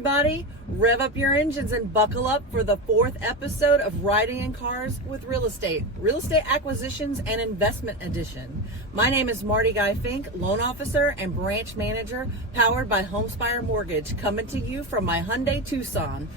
everybody. Rev up your engines and buckle up for the 4th episode of Riding in Cars with Real Estate Acquisitions and Investment Edition. My name is Marty Fink, loan officer and branch manager, powered by Homespire Mortgage, coming to you from my Hyundai Tucson.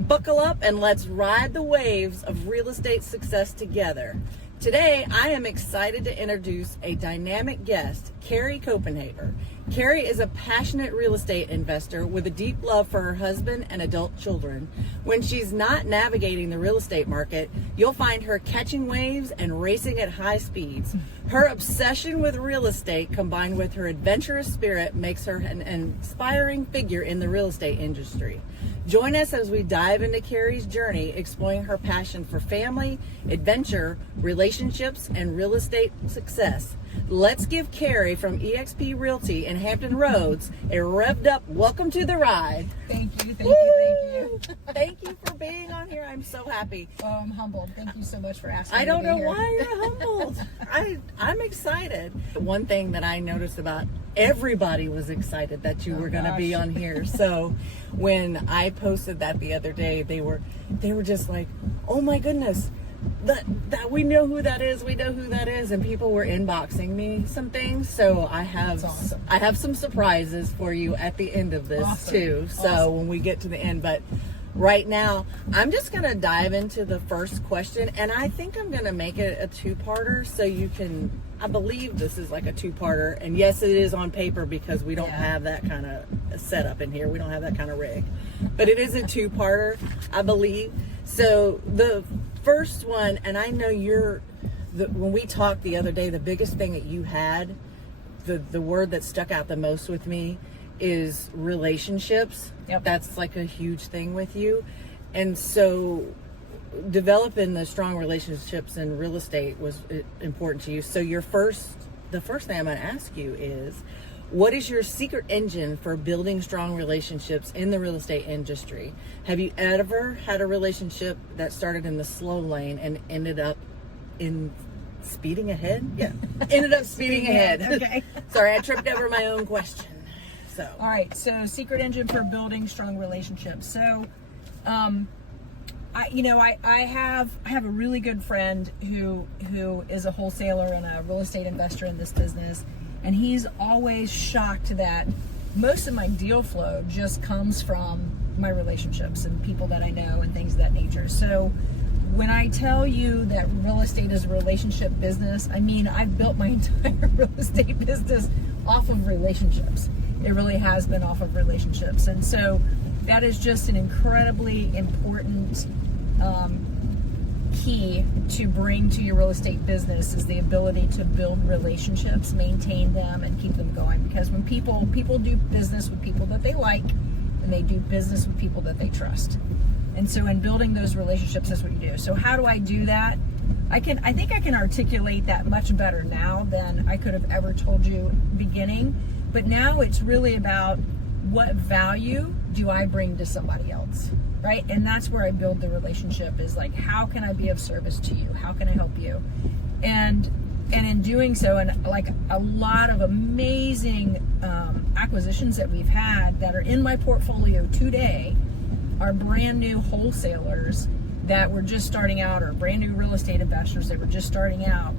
Buckle up and let's ride the waves of real estate success together. Today, I am excited to introduce a dynamic guest, Carrie Copenhaver. Carrie is a passionate real estate investor with a deep love for her husband and adult children. When she's not navigating the real estate market, you'll find her catching waves and racing at high speeds. Her obsession with real estate, combined with her adventurous spirit, makes her an inspiring figure in the real estate industry. Join us as we dive into Carrie's journey, exploring her passion for family, adventure, relationships, and real estate success. Let's give Carrie from eXp Realty in Hampton Roads a revved up welcome to the ride. Thank you. Thank you for being on here. I'm so happy. Oh, I'm humbled. Thank you so much for asking me. I don't to be know here. why you're humbled. I'm excited. One thing that I noticed about everybody was excited that you were going to be on here. So when I posted that the other day, they were just like, oh my goodness, that we know who that is. We know who that is. And people were inboxing me some things. So I have some surprises for you at the end of this too. So when we get to the end, but right now, I'm just going to dive into the first question, and I think I'm going to make it a two-parter so you can, I believe this is like a two-parter, and yes, it is on paper because we don't have that kind of setup in here. We don't have that kind of rig, but it is a two-parter, I believe. So the first one, and I know when we talked the other day, the biggest thing that you had, the word that stuck out the most with me is relationships. Yep. That's like a huge thing with you. And so developing the strong relationships in real estate was important to you. So the first thing I'm going to ask you is, what is your secret engine for building strong relationships in the real estate industry? Have you ever had a relationship that started in the slow lane and ended up in speeding ahead? Yeah. Ended up speeding ahead. Okay. Sorry, I tripped over my own question. So. All right. So, secret engine for building strong relationships. So, I have a really good friend who is a wholesaler and a real estate investor in this business, and he's always shocked that most of my deal flow just comes from my relationships and people that I know and things of that nature. So, when I tell you that real estate is a relationship business, I mean, I've built my entire real estate business off of relationships. It really has been off of relationships. And so that is just an incredibly important key to bring to your real estate business, is the ability to build relationships, maintain them, and keep them going. Because when people do business with people that they like, and they do business with people that they trust. And so in building those relationships, that's what you do. So how do I do that? I think I can articulate that much better now than I could have ever told you beginning. But now it's really about, what value do I bring to somebody else, right? And that's where I build the relationship, is like, how can I be of service to you? How can I help you? And in doing so, and like a lot of amazing acquisitions that we've had that are in my portfolio today are brand new wholesalers that were just starting out, or brand new real estate investors that were just starting out.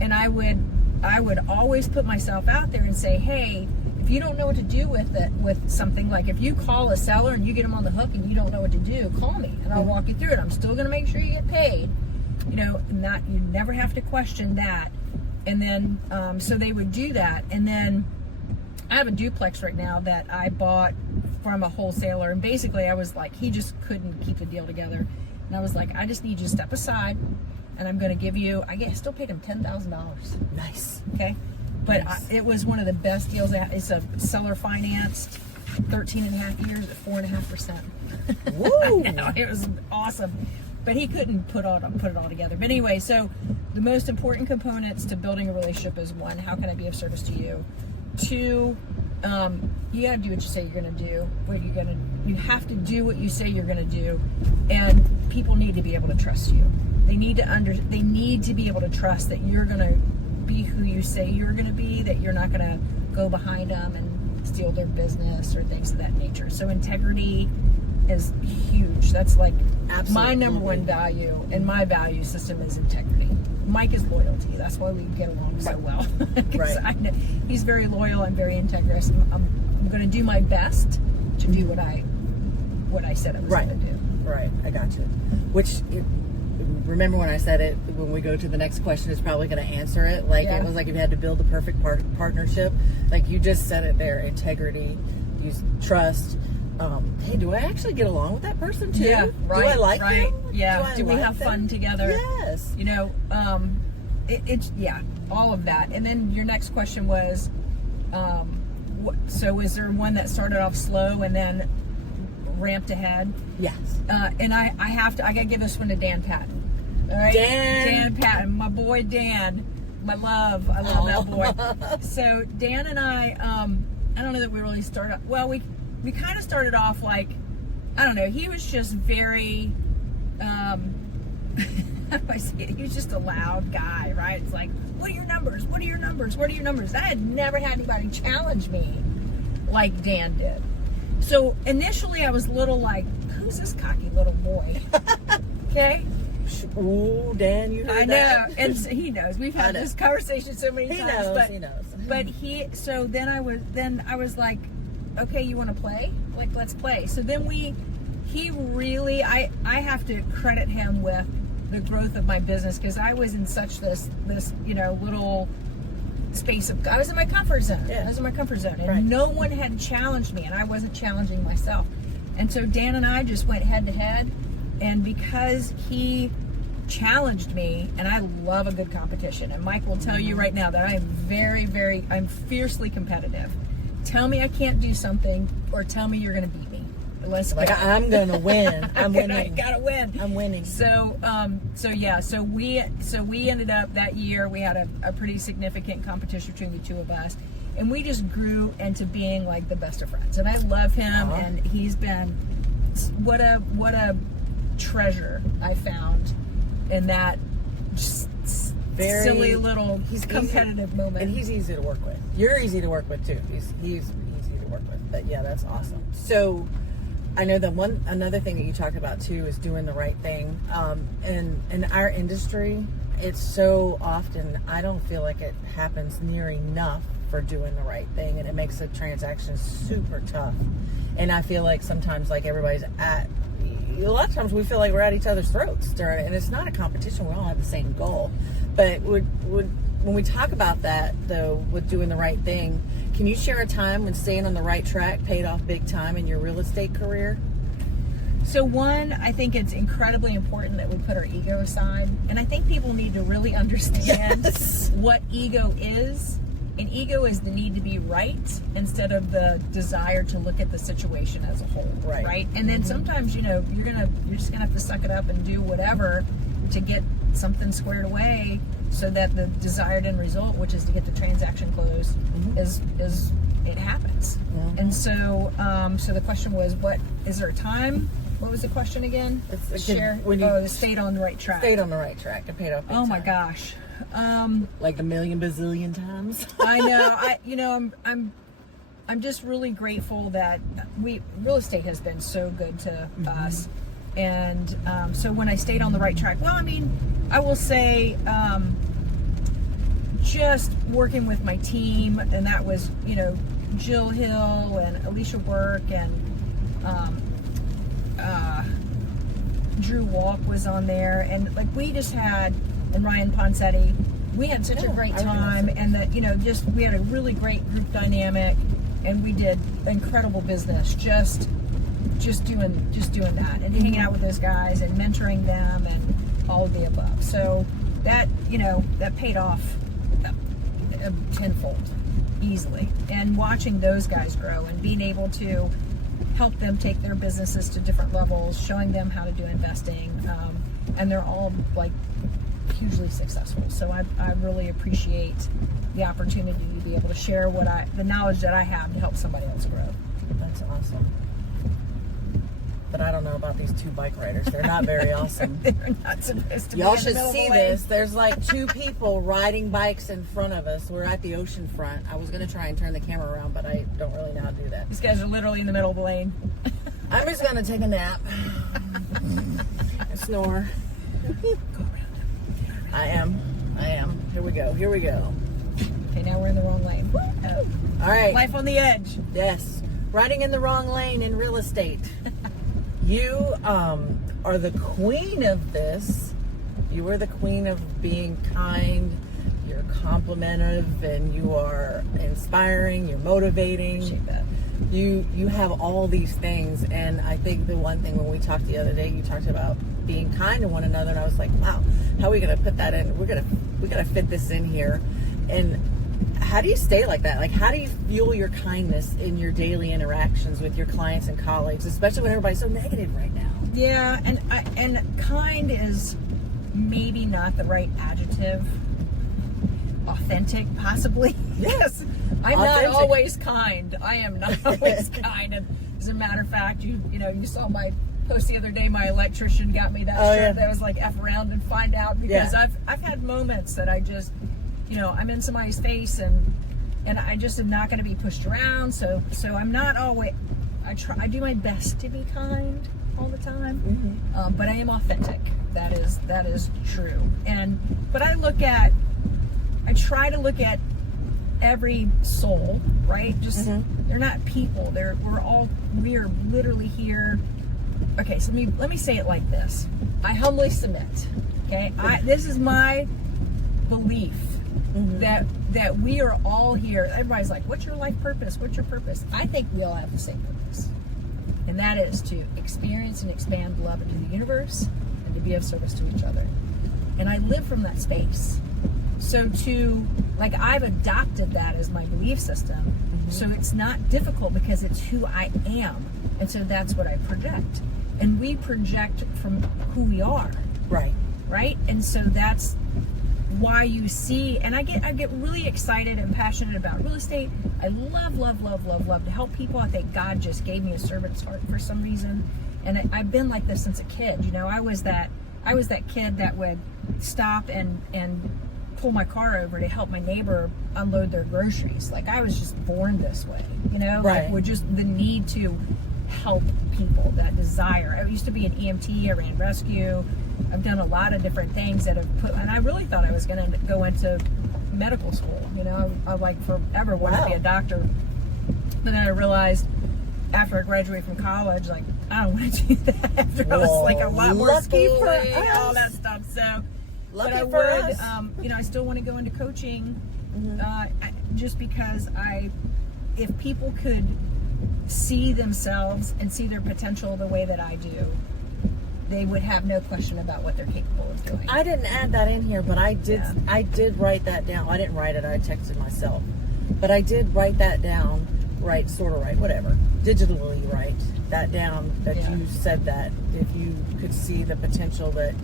And I would always put myself out there and say, hey, if you don't know what to do with something, like if you call a seller and you get them on the hook and you don't know what to do, call me and I'll walk you through it. I'm still going to make sure you get paid, and that you never have to question that. And then, so they would do that. And then I have a duplex right now that I bought from a wholesaler, and basically I was like, he just couldn't keep the deal together. And I was like, I just need you to step aside, and I'm going to give you, I still paid him $10,000. Nice. Okay. But it was one of the best deals. It's a seller financed, 13 and a half years at 4.5%. Woo! I know, it was awesome. But he couldn't put it all together. But anyway, so the most important components to building a relationship is, one, how can I be of service to you? Two, you gotta do what you say you're gonna do. You have to do what you say you're gonna do, and people need to be able to trust you. They need to be able to trust that you're gonna be who you say you're gonna be, that you're not gonna go behind them and steal their business or things of that nature. So integrity is huge. That's like my number one value, and my value system is integrity. Mike is loyalty. That's why we get along so well. Right. He's very loyal and very integrous. I'm going to do my best to do what I said I was going to do. Right, I got you. Remember when I said it, when we go to the next question, it's probably going to answer it. Like, it was like if you had to build a perfect partnership, like you just said it there, integrity, use trust. Hey, do I actually get along with that person too? Yeah, right. Do I like them? Yeah. Do we have fun together? Yes. You know, it's all of that. And then your next question was, so is there one that started off slow and then ramped ahead? Yes. And I gotta give this one to Dan Patton. All right, Dan Patton, my boy Dan, my love. I love that boy. So Dan and I don't know that we really started. Well, we kind of started off like, I don't know. He was just very, how do I say it? He was just a loud guy, right? It's like, what are your numbers? What are your numbers? What are your numbers? I had never had anybody challenge me like Dan did. So initially I was a little like, who's this cocky little boy? Okay. Oh, Dan, you heard that? I know, and so he knows. We've had this conversation so many times. He knows. But so then I was like, okay, you want to play? Like, let's play. So then I have to credit him with the growth of my business, because I was in such this little space of, I was in my comfort zone. Yeah. I was in my comfort zone, and no one had challenged me, and I wasn't challenging myself. And so Dan and I just went head to head, and because he challenged me, and I love a good competition, and Mike will tell you right now that I am I'm fiercely competitive. Tell me I can't do something, or tell me you're going to beat me. Let's go. I'm going to win. I'm winning. I gotta win. I'm winning. So we ended up that year, we had a pretty significant competition between the two of us, and we just grew into being like the best of friends. And I love him, and he's been what a treasure I found in that just very silly little competitive moment. And he's easy to work with. You're easy to work with too. He's easy to work with. But yeah, that's awesome. So I know another thing that you talked about too is doing the right thing. In our industry, it's so often, I don't feel like it happens near enough for doing the right thing, and it makes the transaction super tough. And I feel like sometimes, like, everybody's a lot of times we feel like we're at each other's throats during it, and it's not a competition. We all have the same goal. But when we talk about that, though, with doing the right thing, can you share a time when staying on the right track paid off big time in your real estate career? So one, I think it's incredibly important that we put our ego aside. And I think people need to really understand what ego is. And ego is the need to be right instead of the desire to look at the situation as a whole. Right? And then sometimes, you're just gonna have to suck it up and do whatever to get something squared away, so that the desired end result, which is to get the transaction closed, is it happens. And so the question was, what is there a time? What was the question again? Stayed on the right track. Stayed on the right track and paid off big time. My gosh. Like a million bazillion times. I know. I'm just really grateful that real estate has been so good to us. And so when I stayed on the right track, well, I mean, I will say, just working with my team, and that was, Jill Hill and Alicia Work and Drew Walk was on there, and like we just had, and Ryan Ponsetti, we had such a great time, and that we had a really great group dynamic, and we did incredible business just doing that, and hanging out with those guys and mentoring them and all of the above. So that that paid off tenfold easily, and watching those guys grow and being able to help them take their businesses to different levels, showing them how to do investing, and they're all like hugely successful. So I really appreciate the opportunity to be able to share the knowledge that I have to help somebody else grow. That's awesome. but I don't know about these two bike riders. They're not very awesome. They're not supposed to be. Y'all in the should middle of see the lane. this. There's like two people riding bikes in front of us. We're at the ocean front. I was going to try and turn the camera around, but I don't really know how to do that. These guys are literally in the middle of the lane. I'm just going to take a nap. Snore. I am. Here we go. Okay, now we're in the wrong lane. All right. Life on the edge. Yes. Riding in the wrong lane in real estate. You are the queen of this. You are the queen of being kind. You're complimentive, and you are inspiring. You're motivating. Appreciate that. You have all these things, and I think the one thing when we talked the other day, you talked about being kind to one another, and I was like, wow, how are we going to put that in? We got to fit this in here. And how do you stay like that? Like, how do you fuel your kindness in your daily interactions with your clients and colleagues, especially when everybody's so negative right now? Yeah, and kind is maybe not the right adjective. Authentic, possibly. Yes. I'm Authentic. not always kind. I am not always kind. And as a matter of fact, you saw my post the other day. My electrician got me that shirt that was like F around and find out, because I've had moments that I just, I'm in somebody's face and I just am not going to be pushed around. So I'm not always. I do my best to be kind all the time, but I am authentic. That is true. But I try to look at every soul, right? Just they're not people. We are literally here. Okay, so let me say it like this. I humbly submit. Okay, this is my belief that we are all here. Everybody's like, "What's your life purpose? What's your purpose?" I think we all have the same purpose, and that is to experience and expand love into the universe and to be of service to each other. And I live from that space. So I've adopted that as my belief system. So it's not difficult because it's who I am. And so that's what I project. And we project from who we are. Right. Right? And so that's why you see, and I get really excited and passionate about real estate. I love to help people. I think God just gave me a servant's heart for some reason. And I've been like this since a kid. I was that kid that would stop and pull my car over to help my neighbor unload their groceries. Like, I was just born this way, Right. Like, with just the need to help people, that desire. I used to be an EMT, I ran rescue. I've done a lot of different things and I really thought I was going to go into medical school. I like forever wanted to be a doctor. But then I realized after I graduated from college, like, I don't want to do that. After I was like a lot more schooling and all that stuff. So, but I would, I still want to go into coaching, just because if people could see themselves and see their potential the way that I do, they would have no question about what they're capable of doing. I didn't add that in here, but I did. Yeah. I did write that down. I didn't write it. I texted myself, but I did write that down. Whatever. Digitally write that down. That you said that if you could see the potential that.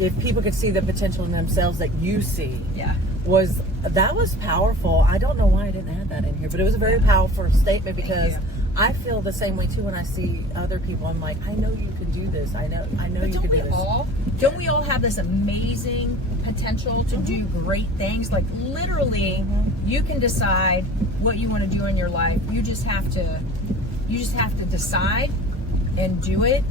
If people could see the potential in themselves that you see, that was powerful. I don't know why I didn't add that in here, but it was a very powerful statement, because I feel the same way too when I see other people. I'm like, I know you can do this. I know but you can do this. Don't we all have this amazing potential to do great things? Like, literally, you can decide what you want to do in your life. You just have to decide and do it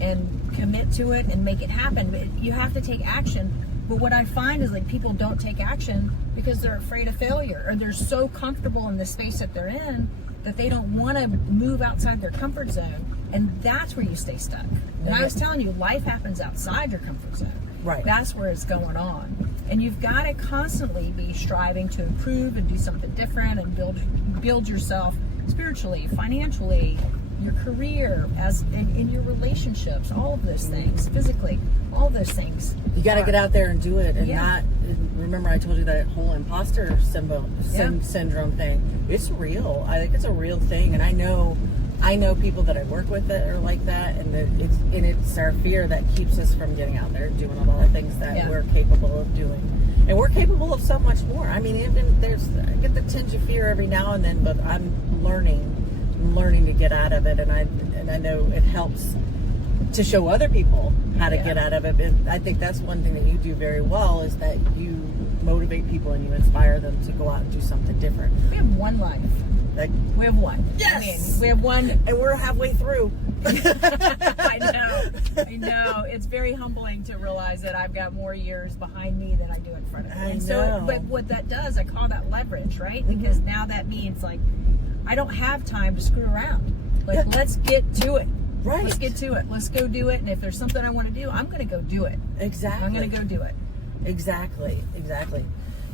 and commit to it and make it happen. But you have to take action. But what I find is, like, people don't take action because they're afraid of failure, or they're so comfortable in the space that they're in that they don't want to move outside their comfort zone. And that's where you stay stuck. And I was telling you, life happens outside your comfort zone. Right. That's where it's going on. And you've got to constantly be striving to improve and do something different and build yourself spiritually, financially, your career, as in your relationships, all of those things, physically, all those things. You got to get out there and do it, and not. Remember, I told you that whole imposter syndrome thing. It's real. I think it's a real thing, and I know people that I work with that are like that, and it's our fear that keeps us from getting out there doing a lot of things that we're capable of doing, and we're capable of so much more. I mean, even I get the tinge of fear every now and then, but I'm learning learning to get out of it, and I know it helps to show other people how to get out of it. But I think that's one thing that you do very well, is that you motivate people and you inspire them to go out and do something different. We have one life. We have one. Yes. I mean, we have one, and we're halfway through. I know. It's very humbling to realize that I've got more years behind me than I do in front of me. I know. So, but what that does, I call that leverage, right? Because now that means, like, I don't have time to screw around. Like, let's get to it. Right. Let's get to it. Let's go do it. And if there's something I want to do, I'm going to go do it. Exactly. I'm going to go do it. Exactly.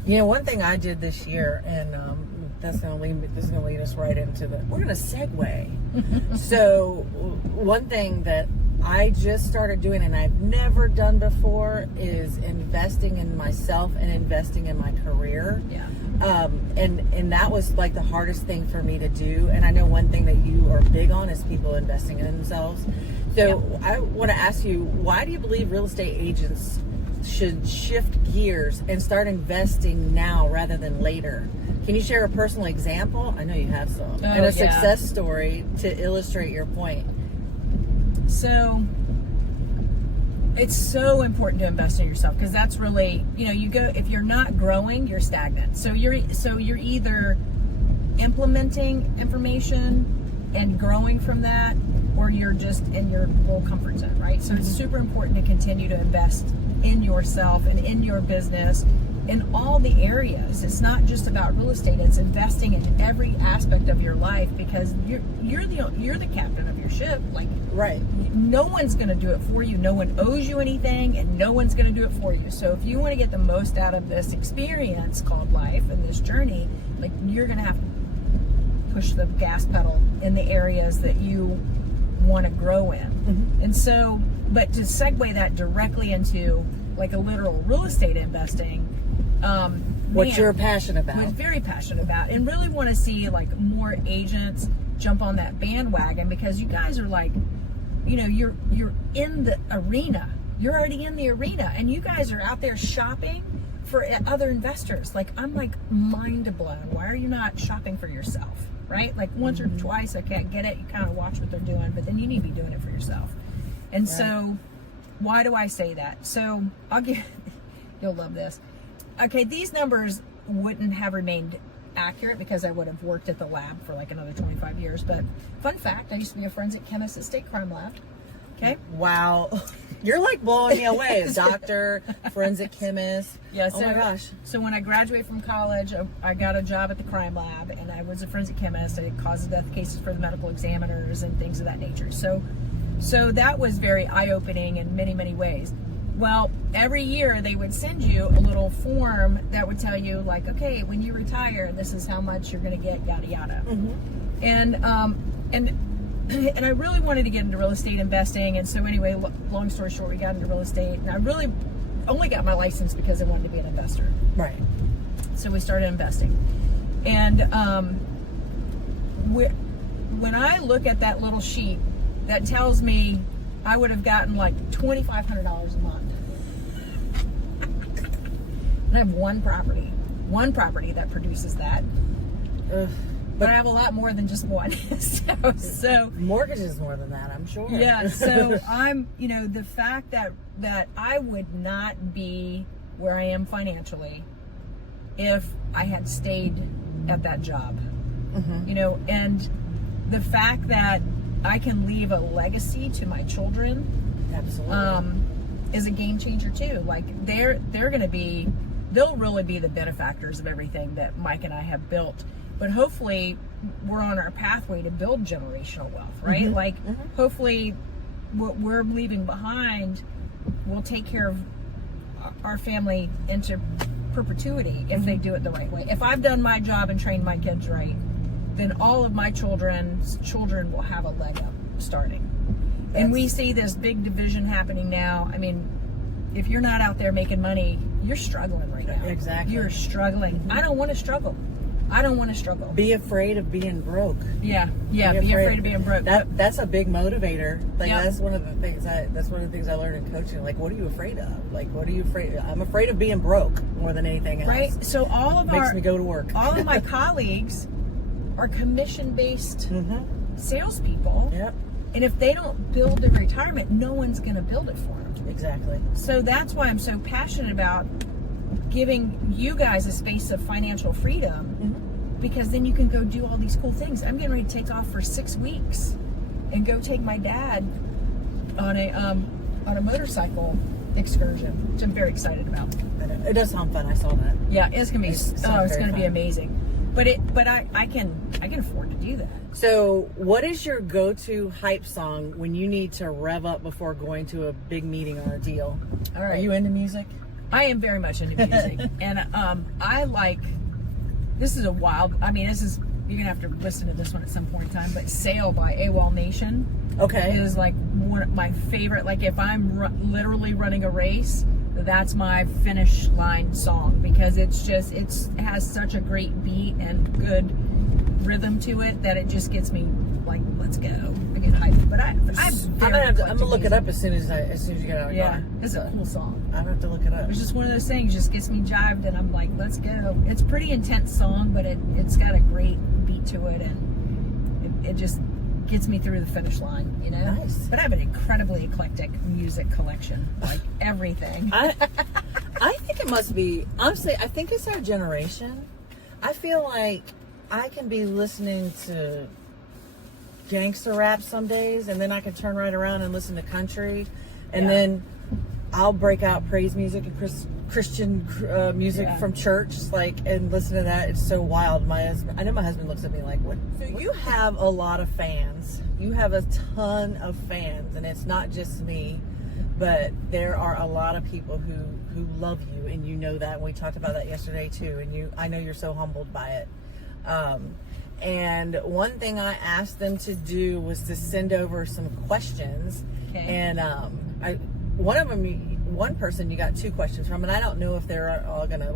You know, one thing I did this year, and this is going to lead us right into we're going to segue. So one thing that I just started doing and I've never done before is investing in myself and investing in my career. Yeah. And that was like the hardest thing for me to do. And I know one thing that you are big on is people investing in themselves. So I want to ask you, why do you believe real estate agents should shift gears and start investing now rather than later? Can you share a personal example? I know you have some. And a success story to illustrate your point. So it's so important to invest in yourself, because that's really, you go, if you're not growing, you're stagnant. So you're either implementing information and growing from that, or you're just in your little comfort zone, right? So it's super important to continue to invest in yourself and in your business in all the areas. It's not just about real estate. It's investing in every aspect of your life, because you're the captain of your ship. Like, right. No one's going to do it for you. No one owes you anything, and no one's going to do it for you. So if you want to get the most out of this experience called life and this journey, like, you're going to have to push the gas pedal in the areas that you want to grow in. And so, but to segue that directly into like a literal real estate investing, what you're passionate about. What I'm very passionate about, and really want to see like more agents jump on that bandwagon, because you guys are like, you're in the arena. You're already in the arena, and you guys are out there shopping for other investors. Like, I'm like mind blown. Why are you not shopping for yourself? Right? Like, once or twice, I can't get it. You kind of watch what they're doing, but then you need to be doing it for yourself. And so, why do I say that? So you'll love this. Okay, these numbers wouldn't have remained accurate because I would have worked at the lab for like another 25 years. But fun fact, I used to be a forensic chemist at State Crime Lab. Okay. Wow. You're like blowing me away. A doctor, forensic chemist. Yeah. Oh my gosh. So when I graduated from college, I got a job at the crime lab, and I was a forensic chemist. I did cause of death cases for the medical examiners and things of that nature. So that was very eye-opening in many, many ways. Well, every year they would send you a little form that would tell you, like, okay, when you retire, this is how much you're going to get, yada yada. And I really wanted to get into real estate investing, and so anyway, long story short, we got into real estate, and I really only got my license because I wanted to be an investor. Right. So we started investing, and when I look at that little sheet that tells me I would have gotten like $2,500 a month. And I have one property that produces that. But I have a lot more than just one. so mortgage is more than that, I'm sure. Yeah. So I'm, the fact that I would not be where I am financially if I had stayed at that job, and the fact that I can leave a legacy to my children, absolutely, is a game changer too. Like, they'll really be the benefactors of everything that Mike and I have built. But hopefully we're on our pathway to build generational wealth, right? Hopefully what we're leaving behind will take care of our family into perpetuity if they do it the right way. If I've done my job and trained my kids right, then all of my children's children will have a leg up starting. And we see this big division happening now. I mean, if you're not out there making money, you're struggling right now. Exactly. You're struggling. I don't want to struggle. Be afraid of being broke. Yeah. Be afraid of being broke. That's a big motivator. Like, that's one of the things I learned in coaching. Like, what are you afraid of? Like, what are you afraid of? I'm afraid of being broke more than anything else. Right. So makes me go to work. All of my colleagues are commission-based Mm-hmm. salespeople. Yep. And if they don't build their retirement, no one's going to build it for them. Exactly. So that's why I'm so passionate about giving you guys a space of financial freedom, Mm-hmm. because then you can go do all these cool things. I'm getting ready to take off for 6 weeks and go take my dad on a motorcycle excursion, which I'm very excited about. It does sound fun. I saw that. Yeah, it's gonna be It's gonna be fun. amazing. But I can afford to do that. So, what is your go-to hype song when you need to rev up before going to a big meeting or a deal? All right. Are you into music? I am very much into music, and I like. This is a wild. I mean, you're gonna have to listen to this one at some point in time. But "Sail" by AWOL Nation. Okay. Is like one of my favorite. Like if I'm literally running a race, that's my finish line song, because it has such a great beat and good rhythm to it that it just gets me like, let's go. I get hyped. But I'm gonna look it up as soon as you get out of the Yeah, car. it's a cool song. I have to look it up. It's just one of those things, just gets me jived, and I'm like, let's go. It's a pretty intense song, but it's got a great beat to it, and it just gets me through the finish line, you know? Nice. But I have an incredibly eclectic music collection, like everything. I think it must be, honestly, I think it's our generation. I feel like I can be listening to gangster rap some days, and then I can turn right around and listen to country, and Yeah. then I'll break out praise music and Christian music Yeah. from church, and listen to that. It's so wild. I know my husband looks at me like, "What?" So you have a lot of fans. You have a ton of fans, and it's not just me, but there are a lot of people who love you, and you know that. And we talked about that yesterday too. And I know you're so humbled by it. And one thing I asked them to do was to send over some questions, Okay. and one person you got 2 questions from, and I don't know if they're all gonna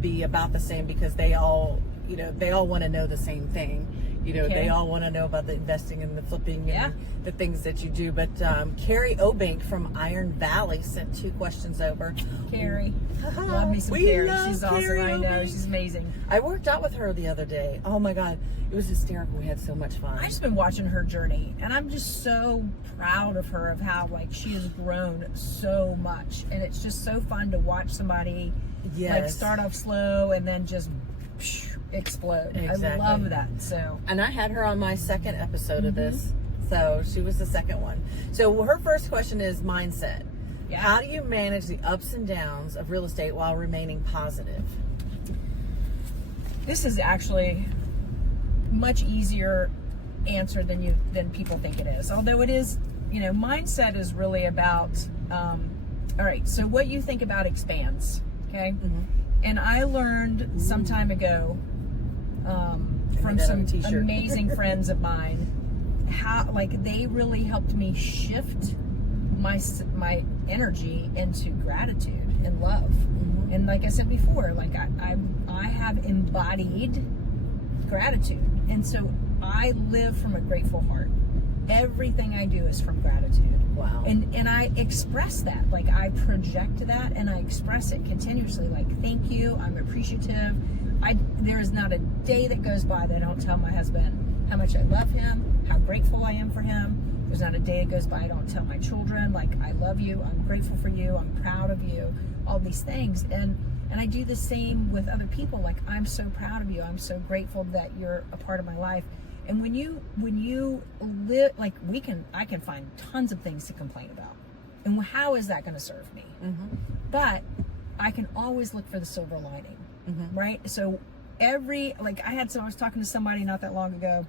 be about the same, because they all want to know the same thing. Okay. They all want to know about the investing and the flipping Yeah. and the things that you do. But Carrie Copenhaver from Iron Valley sent 2 questions over. Carrie. Love me some We Carrie. love She's awesome. Carrie I know. Copenhaver. She's amazing. I worked out with her the other day. Oh my God. It was hysterical. We had so much fun. I've just been watching her journey, and I'm just so proud of her, of how she has grown so much, and it's just so fun to watch somebody Yes. start off slow and then just explode. Exactly. I love that. So And I had her on my second episode of this. So she was the second one. So her first question is mindset. Yeah. How do you manage the ups and downs of real estate while remaining positive? this is actually much easier answer than people think it is. Although it is, mindset is really about. All right. So what you think about expands. Okay. Mm-hmm. And I learned some time ago from that some on a t-shirt. amazing friends of mine how they really helped me shift my energy into gratitude and love. Mm-hmm. And like I said before, I have embodied gratitude, and so I live from a grateful heart. Everything I do is from gratitude. Wow. And I express that. I project that, and I express it continuously. Thank you, I'm appreciative. There is not a day that goes by that I don't tell my husband how much I love him, how grateful I am for him. There's not a day that goes by I don't tell my children, I love you, I'm grateful for you, I'm proud of you, all these things. And I do the same with other people. I'm so proud of you, I'm so grateful that you're a part of my life. And when you live, I can find tons of things to complain about. And how is that going to serve me? Mm-hmm. But I can always look for the silver lining, Mm-hmm. right? So I was talking to somebody not that long ago,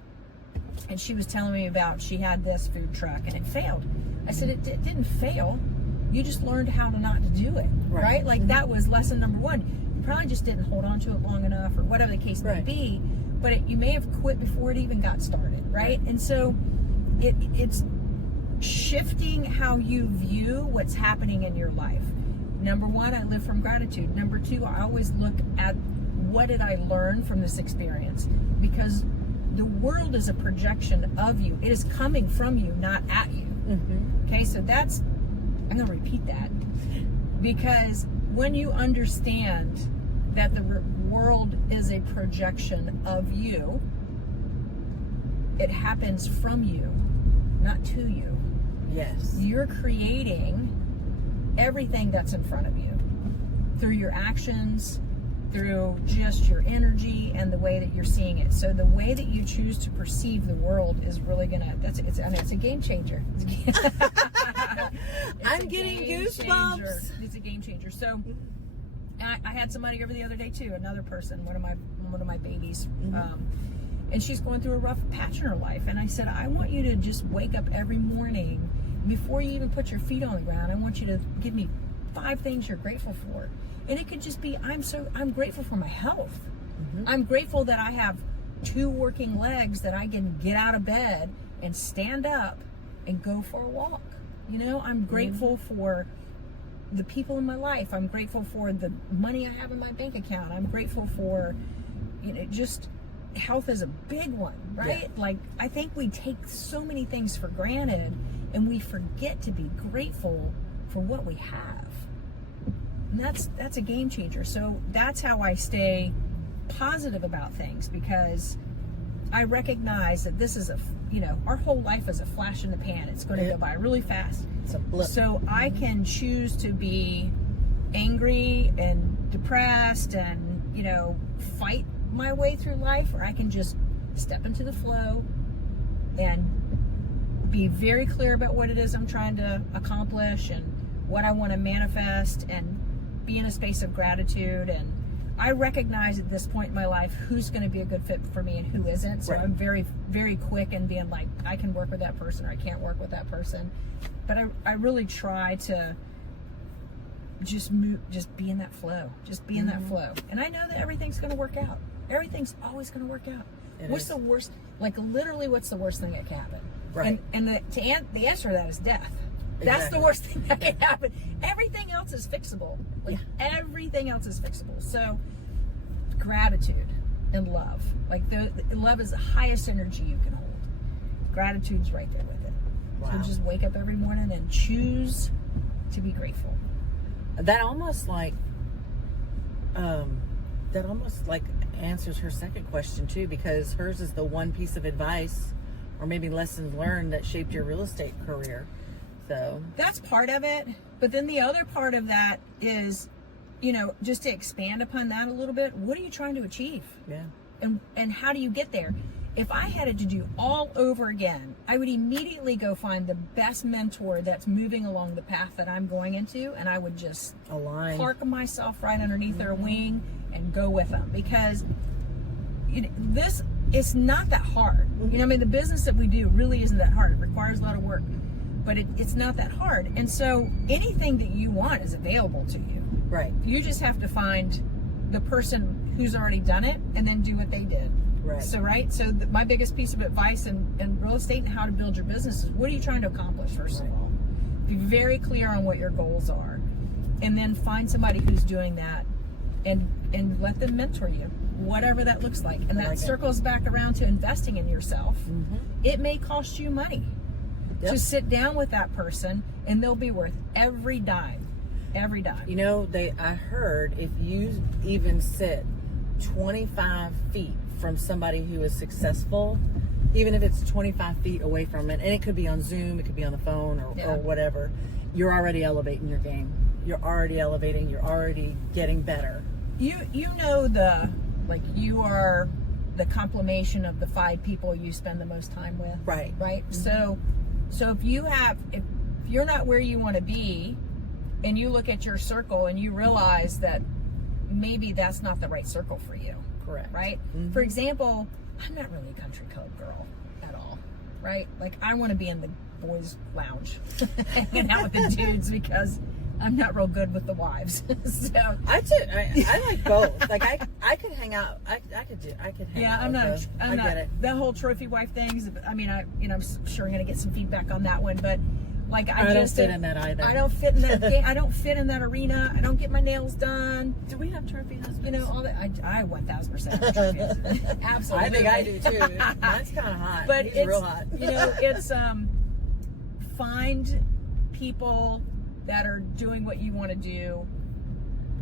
and she was telling me about, she had this food truck and it failed. I said, it didn't fail. You just learned how to not to do it, right? Mm-hmm. That was lesson number 1. You probably just didn't hold on to it long enough, or whatever the case may be. But you may have quit before it even got started, right? And so it's shifting how you view what's happening in your life. Number 1, I live from gratitude. Number 2, I always look at what did I learn from this experience, because the world is a projection of you. It is coming from you, not at you. Mm-hmm. Okay, so I'm going to repeat that, because when you understand that the world is a projection of you, it happens from you, not to you. Yes. You're creating everything that's in front of you through your actions, through just your energy and the way that you're seeing it. So the way that you choose to perceive the world is really it's a game changer. I'm getting goosebumps. It's a game changer. So I had somebody over the other day too, another person, one of my babies, and she's going through a rough patch in her life. And I said, I want you to just wake up every morning before you even put your feet on the ground. I want you to give me 5 things you're grateful for. And it could just be, I'm grateful for my health. I'm grateful that I have 2 working legs, that I can get out of bed and stand up and go for a walk. You know, I'm grateful for the people in my life. I'm grateful for the money I have in my bank account. I'm grateful for, just health is a big one, right? Yeah. Like, I think we take so many things for granted and we forget to be grateful for what we have. And that's a game changer. So that's how I stay positive about things, because I recognize that this is our whole life is a flash in the pan. It's going to go by really fast. It's a blip. So I can choose to be angry and depressed and, fight my way through life, or I can just step into the flow and be very clear about what it is I'm trying to accomplish and what I want to manifest, and be in a space of gratitude. And I recognize at this point in my life who's going to be a good fit for me and who isn't. So I'm very, very quick in being like, I can work with that person or I can't work with that person. But I really try to just be in that flow. Just be in that flow. And I know that everything's going to work out. Everything's always going to work out. What's the worst, literally what's the worst thing that can happen? Right. And the answer to that is death. That's the worst thing that can happen. Everything else is fixable. Everything else is fixable. So gratitude and love. Love is the highest energy you can hold. Gratitude's right there with it. Wow. So just wake up every morning and choose to be grateful. That almost answers her second question too, because hers is the one piece of advice or maybe lessons learned that shaped your real estate career. So that's part of it. But then the other part of that is, just to expand upon that a little bit, what are you trying to achieve? Yeah. And how do you get there? If I had it to do all over again, I would immediately go find the best mentor that's moving along the path that I'm going into, and I would just park myself right underneath their wing and go with them, because this is not that hard. The business that we do really isn't that hard. It requires a lot of work, but it's not that hard. And so anything that you want is available to you. Right. You just have to find the person who's already done it and then do what they did. Right. So my biggest piece of advice in real estate and how to build your business is, what are you trying to accomplish, first of all? Be very clear on what your goals are, and then find somebody who's doing that and let them mentor you, whatever that looks like. And that circles back around to investing in yourself. It may cost you money. To sit down with that person, and they'll be worth every dime. Every dime. I heard if you even sit 25 feet from somebody who is successful, even if it's 25 feet away from it, and it could be on Zoom, it could be on the phone or whatever, you're already elevating your game. You're already elevating. You're already getting better. You are the compilation of the 5 people you spend the most time with. Right. Right. So if you're not where you want to be, and you look at your circle and you realize that maybe that's not the right circle for you. Correct. Right? For example, I'm not really a country club girl at all. Right? I want to be in the boys' lounge hanging out with the dudes, because I'm not real good with the wives. So I like both. I could hang out. I could hang out. I'm not. Get it. The whole trophy wife things. I'm sure I'm going to get some feedback on that one, but I don't fit in that either. I don't fit in that game. I don't fit in that arena. I don't get my nails done. Do we have trophy husbands? All that. I 1,000% have trophy husbands. Absolutely. I think I do too. That's kind of hot. But He's real hot. It's find people that are doing what you want to do.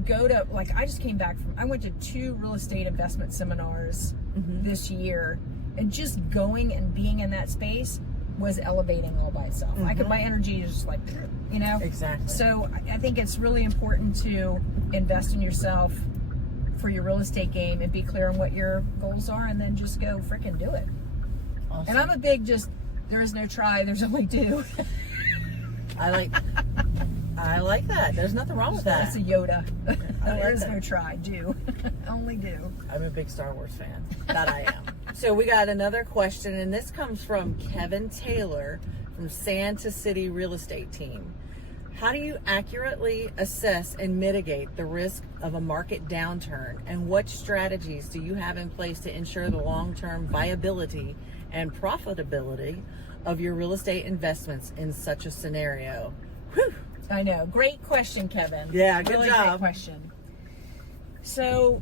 Go to, I just came back I went to 2 real estate investment seminars this year, And just going and being in that space was elevating all by itself. My energy is just like, you know? Exactly. So I think it's really important to invest in yourself for your real estate game and be clear on what your goals are, and then just go frickin' do it. Awesome. And I'm a big there is no try, there's only do. I like that. There's nothing wrong with that. That's a Yoda. There like is that. no try, do. Only do. I'm a big Star Wars fan. That I am. So we got another question, and this comes from Kevin Taylor from Santa City Real Estate Team. How do you accurately assess and mitigate the risk of a market downturn, and what strategies do you have in place to ensure the long-term viability and profitability of your real estate investments in such a scenario? Whew. I know. Great question, Kevin. Yeah, good really job. Great question. So,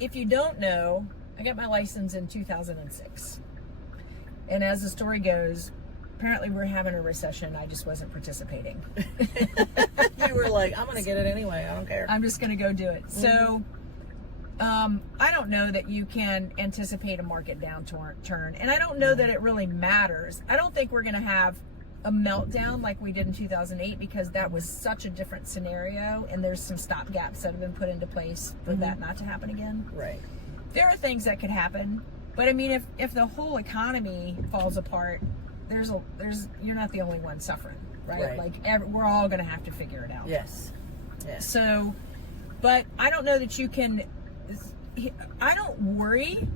if you don't know, I got my license in 2006. And as the story goes, apparently we're having a recession. I just wasn't participating. You were like, I'm going to get it anyway. I don't care. I'm just going to go do it. So, I don't know that you can anticipate a market downturn. And I don't know that it really matters. I don't think we're going to have a meltdown like we did in 2008, because that was such a different scenario, and there's some stop gaps that have been put into place for that not to happen again. Right. There are things that could happen, but I mean, if the whole economy falls apart, you're not the only one suffering, right? Like we're all going to have to figure it out. Yes. Yes. So, but I don't know that you can. I don't worry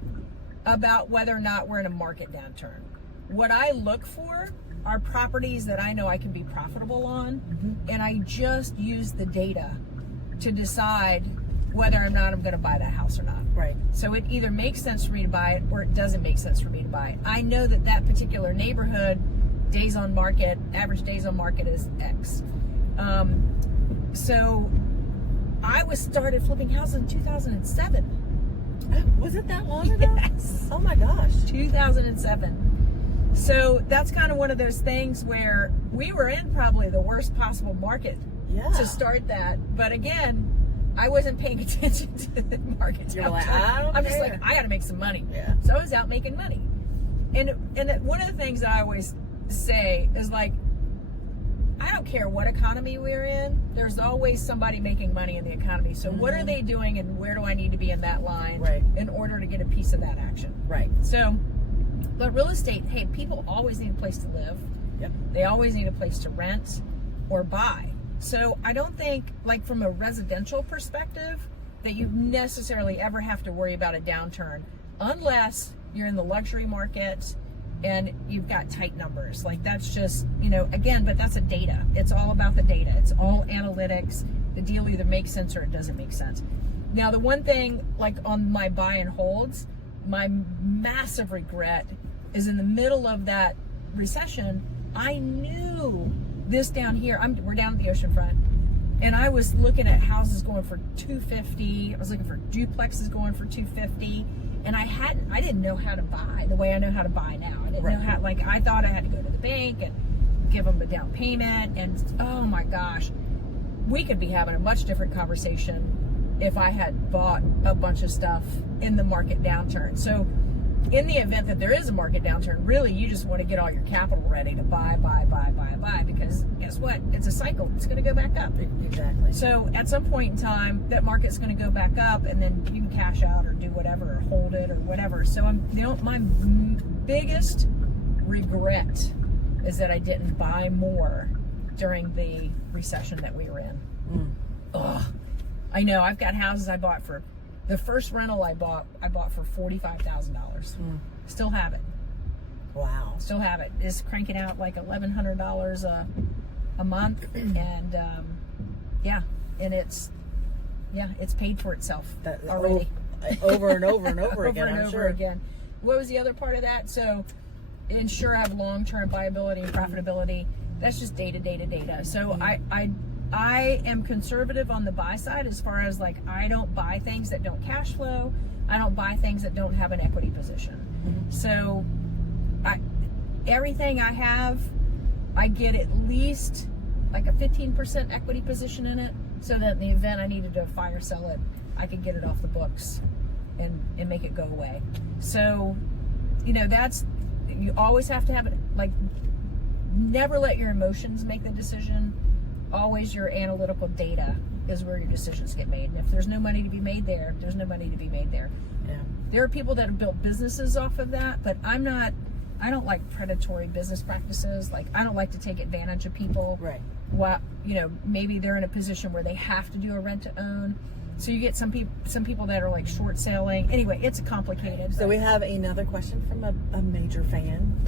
about whether or not we're in a market downturn. What I look for are properties that I know I can be profitable on, and I just use the data to decide whether or not I'm going to buy that house or not. Right. So it either makes sense for me to buy it, or it doesn't make sense for me to buy it. I know that particular neighborhood, days on market, average days on market is X. So I started flipping houses in 2007. Was it that long ago? Yes. Oh my gosh. 2007. So that's kind of one of those things where we were in probably the worst possible market to start that. But again, I wasn't paying attention to the market. You're like, I'm just like, I got to make some money. Yeah. So I was out making money. And one of the things that I always say is like, I don't care what economy we're in, there's always somebody making money in the economy. So what are they doing, and where do I need to be in that line in order to get a piece of that action? Right. So, but real estate, hey, people always need a place to live. Yep. They always need a place to rent or buy. So I don't think, like from a residential perspective, that you necessarily ever have to worry about a downturn unless you're in the luxury market and you've got tight numbers. Like that's just, again, but that's a data. It's all about the data. It's all analytics. The deal either makes sense or it doesn't make sense. Now, the one thing, like on my buy and holds, my massive regret is in the middle of that recession, I knew this down here, we're down at the ocean front, and I was looking at houses going for $250. I was looking for duplexes going for $250. And I didn't know how to buy the way I know how to buy now. I didn't know how, I thought I had to go to the bank and give them a down payment. And oh my gosh, we could be having a much different conversation if I had bought a bunch of stuff in the market downturn. So in the event that there is a market downturn, really you just want to get all your capital ready to buy, because guess what? It's a cycle. It's going to go back up. Exactly. So at some point in time, that market's going to go back up, and then you can cash out or do whatever, or hold it or whatever. So my biggest regret is that I didn't buy more during the recession that we were in. Ugh. I know. I've got houses I bought for, the first rental I bought for $45,000. Still have it. Wow. Still have it. It's cranking out like $1,100 a month, and and it's paid for itself already. Over and over and over again. Over and over again. What was the other part of that? So ensure I have long-term viability and profitability. That's just data. So I am conservative on the buy side as far as I don't buy things that don't cash flow. I don't buy things that don't have an equity position. So everything I have, I get at least a 15% equity position in it, so that in the event I needed to fire sell it, I could get it off the books and make it go away. So you always have to have it, like, never let your emotions make the decision. Always your analytical data is where your decisions get made. And if there's no money to be made there, there's no money to be made there. Yeah. There are people that have built businesses off of that, but I don't like predatory business practices. Like, I don't like to take advantage of people. Right. Maybe they're in a position where they have to do a rent to own. So you get some people that are like short selling. Anyway, it's complicated. So we have another question from a major fan.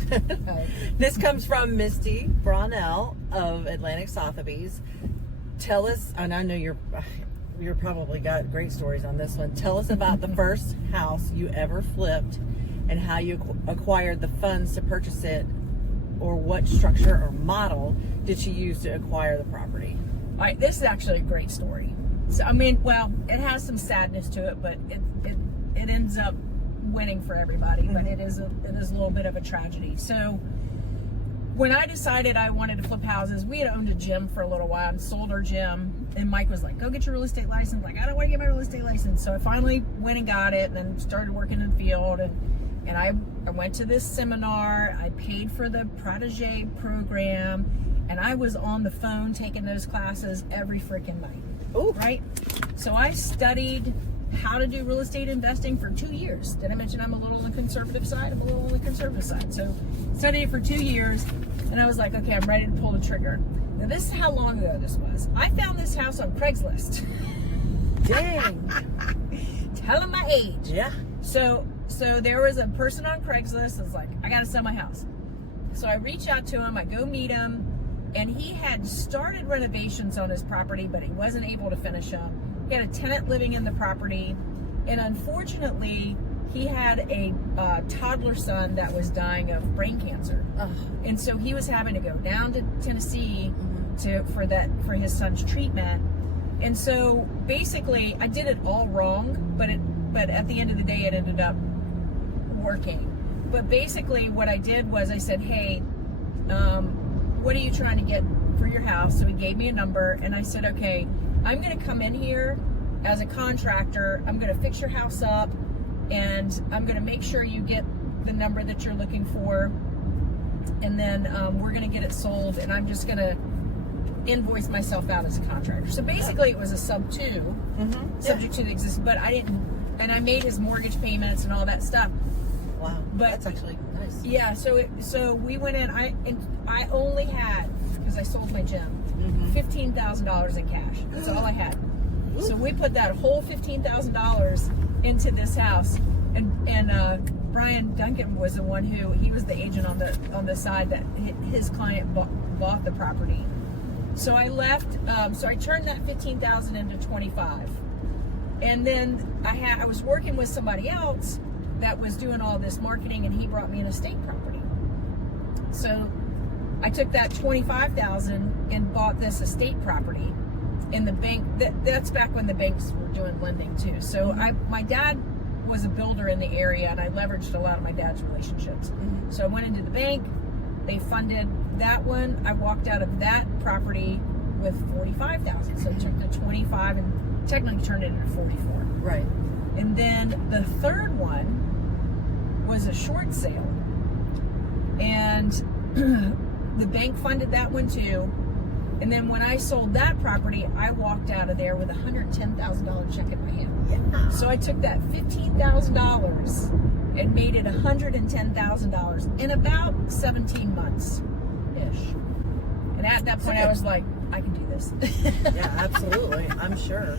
This comes from Misty Brownell of Atlantic Sotheby's. Tell us, and I know you're probably got great stories on this one. Tell us about the first house you ever flipped and how you acquired the funds to purchase it, or what structure or model did you use to acquire the property? All right, this is actually a great story. So, it has some sadness to it, but it ends up winning for everybody. But it is a little bit of a tragedy. So, when I decided I wanted to flip houses, we had owned a gym for a little while and sold our gym. And Mike was like, "Go get your real estate license." Like, I don't want to get my real estate license. So I finally went and got it, and then started working in the field. And I went to this seminar. I paid for the protege program, and I was on the phone taking those classes every freaking night. Oh, right. So I studied how to do real estate investing for 2 years. Did I mention I'm a little on the conservative side? I'm a little on the conservative side. So studied it for 2 years, and I was like, okay, I'm ready to pull the trigger. Now, this is how long ago this was. I found this house on Craigslist. dang. Tell them my age. Yeah. So there was a person on Craigslist that's like, I got to sell my house. So I reach out to him. I go meet him. And he had started renovations on his property, but he wasn't able to finish them. He had a tenant living in the property. And unfortunately, he had a toddler son that was dying of brain cancer. Ugh. And so he was having to go down to Tennessee for his son's treatment. And so basically, I did it all wrong, but at the end of the day, it ended up working. But basically, what I did was I said, hey, what are you trying to get for your house? So he gave me a number, and I said, okay, I'm going to come in here as a contractor. I'm going to fix your house up, and I'm going to make sure you get the number that you're looking for, and then we're going to get it sold, and I'm just going to invoice myself out as a contractor. So basically, it was a sub-2, subject to the existing, but I didn't, and I made his mortgage payments and all that stuff. Wow, but that's actually nice. Yeah, so we went in. I only had, because I sold my gym, $15,000 in cash. That's all I had. Ooh. So we put that whole $15,000 into this house, and Brian Duncan was the one he was the agent on the side that his client bought the property. So I left. So I turned that $15,000 into $25,000, and then I was working with somebody else that was doing all this marketing, and he brought me an estate property. So I took that $25,000 and bought this estate property in the bank. That's back when the banks were doing lending too. So my dad was a builder in the area, and I leveraged a lot of my dad's relationships. So I went into the bank. They funded that one. I walked out of that property with $45,000. So I took the 25 and technically turned it into 44. Right. And then the third one was a short sale, and the bank funded that one too. And then when I sold that property, I walked out of there with a $110,000 check in my hand. Yeah. So I took that $15,000 and made it $110,000 in about 17 months ish. And at that point, I was like, I can do this. Yeah, absolutely. I'm sure.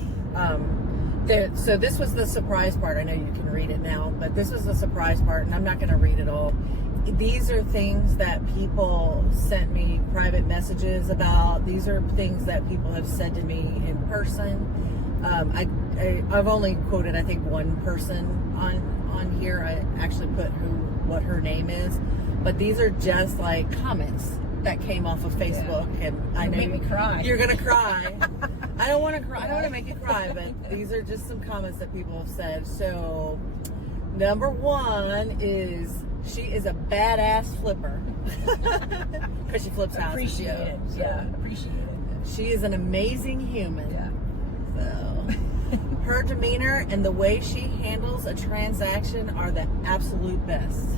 So this was the surprise part. I know you can read it now, but this was the surprise part, and I'm not going to read it all. These are things that people sent me private messages about. These are things that people have said to me in person. I've only quoted, I think, one person on here. I actually put what her name is, but these are just like comments that came off of Facebook, and I know made me cry. You're gonna cry. I don't want to cry. I don't want to make you cry, but these are just some comments that people have said. So, number one is she is a badass flipper because she flips houses. Appreciate it. So, yeah, appreciate it. She is an amazing human. Yeah. So, her demeanor and the way she handles a transaction are the absolute best.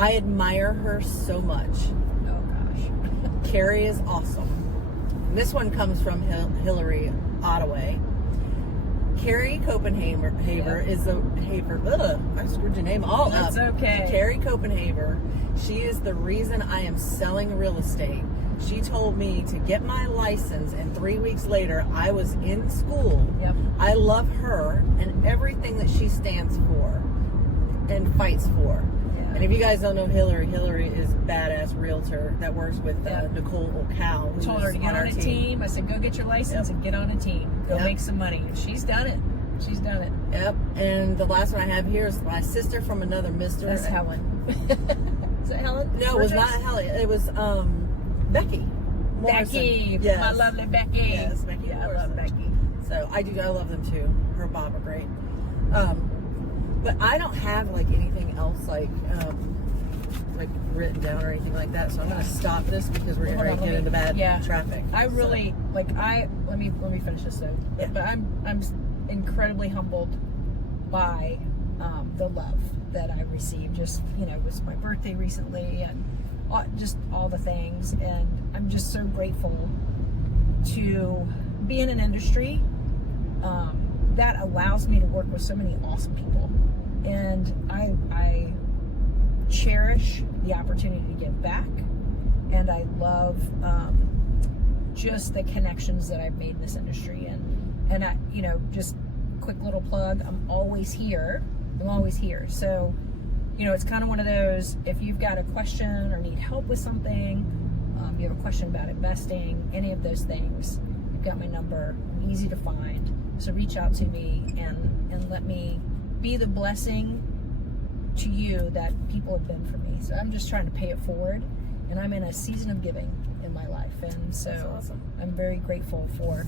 I admire her so much. Oh gosh. Carrie is awesome. This one comes from Hillary Ottaway. Carrie Copenhaver is a I screwed your name all That's up. okay. Carrie Copenhaver. She is the reason I am selling real estate. She told me to get my license, and 3 weeks later, I was in school. Yep. I love her and everything that she stands for and fights for. Yeah. And if you guys don't know Hillary is a badass realtor that works with Yep. Nicole O'Cal. I told her to get on a team. I said, go get your license and get on a team. Go Yep. make some money. And she's done it. She's done it. Yep. And the last one I have here is my sister from another mister. That's Helen. Is it Helen? No, it was Burgess? not Helen. It was Becky. Morrison. Becky. Yes. My lovely Becky. Yes, Becky. Yeah, I Morrison. love Becky. So I love them too. Her and Bob are great. But I don't have like anything else like written down or anything like that. So I'm gonna stop this because we're getting ready to get into bad traffic. I really let me finish this though. Yeah. But I'm incredibly humbled by the love that I received. Just it was my birthday recently, and just all the things, and I'm just so grateful to be in an industry that allows me to work with so many awesome people, and I cherish the opportunity to give back, and I love just the connections that I've made in this industry, and I just quick little plug, I'm always here. So it's kind of one of those, if you've got a question or need help with something, you have a question about investing, any of those things, you've got my number. I'm easy to find, so reach out to me and let me be the blessing to you that people have been for me. So I'm just trying to pay it forward, and I'm in a season of giving in my life, and so That's awesome. I'm very grateful for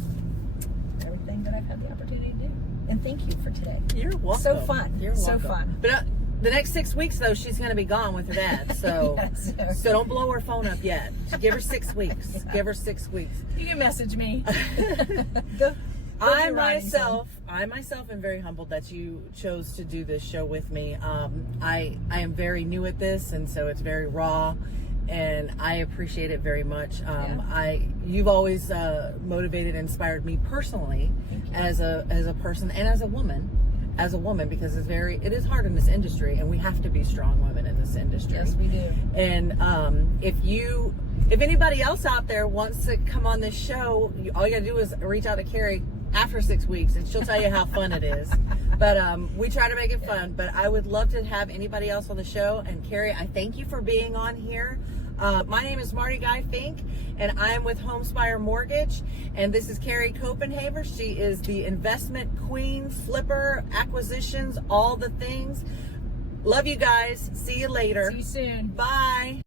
everything that I've had the opportunity to do. And thank you for today. You're welcome. So fun. You're So welcome. fun. But the next 6 weeks though, she's going to be gone with her dad. So Yes, sir. so don't blow her phone up yet. Give her 6 weeks. Yeah. Give her 6 weeks. You can message me. I myself am very humbled that you chose to do this show with me. I am very new at this, and so it's very raw, and I appreciate it very much. You've always motivated and inspired me personally as a person and as a woman, because it is hard in this industry, and we have to be strong women in this industry. Yes, we do. And if anybody else out there wants to come on this show, all you gotta do is reach out to Carrie after 6 weeks, and she'll tell you how fun it is. But we try to make it fun. But I would love to have anybody else on the show. And Carrie, I thank you for being on here. My name is Marty Fink, and I am with Homespire Mortgage. And this is Carrie Copenhaver. She is the investment queen, flipper, acquisitions, all the things. Love you guys. See you later. See you soon. Bye.